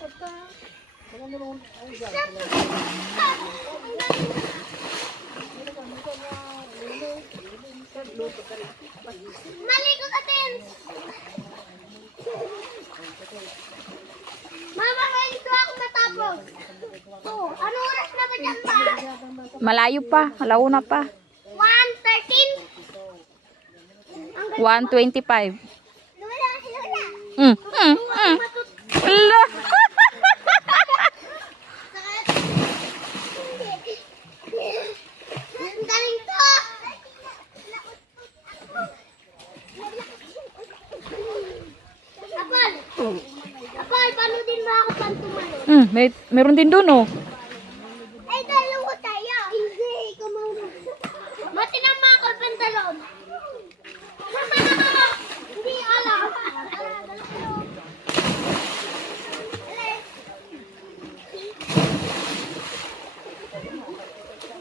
Maligo ka din! Mama, malito ako matapos. Oh, ano oras na ba dyan ba? Malayo pa. Alauna pa. 1:13? 1:25. Lola, Lola. Ala. Ang galing to! Apal! Apal, paano din ba ako pantumalon? Meron din doon, oh. Ay, dalawa tayo. Hindi, ikaw marunong. Matinang mga pantalon. Hindi alam.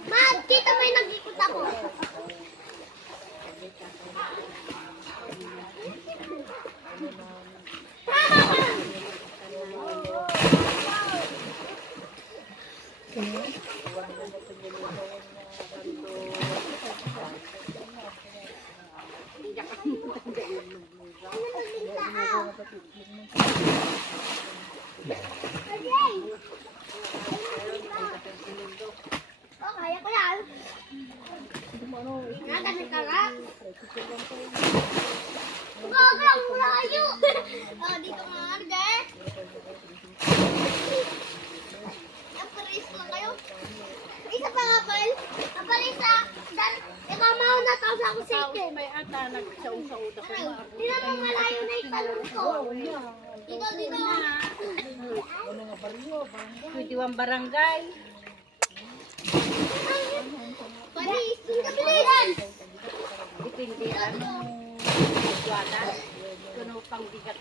Ma, dito may nag-ikot ako. Oh, kaya ko yan. Nagalit ka nga. Gagang, malayo. Oh, dito nga, Arde. Naparis lang kayo. Isa pa nga, Pal. Naparis sa... Ikaw mauna tapos ako second. May ata nagsaw-saw ako. Dito mo malayo na italong ko. Dito, dito. 21 barangay. Paris, kabilisan. Depende ano. Wala. Kuno pang di ka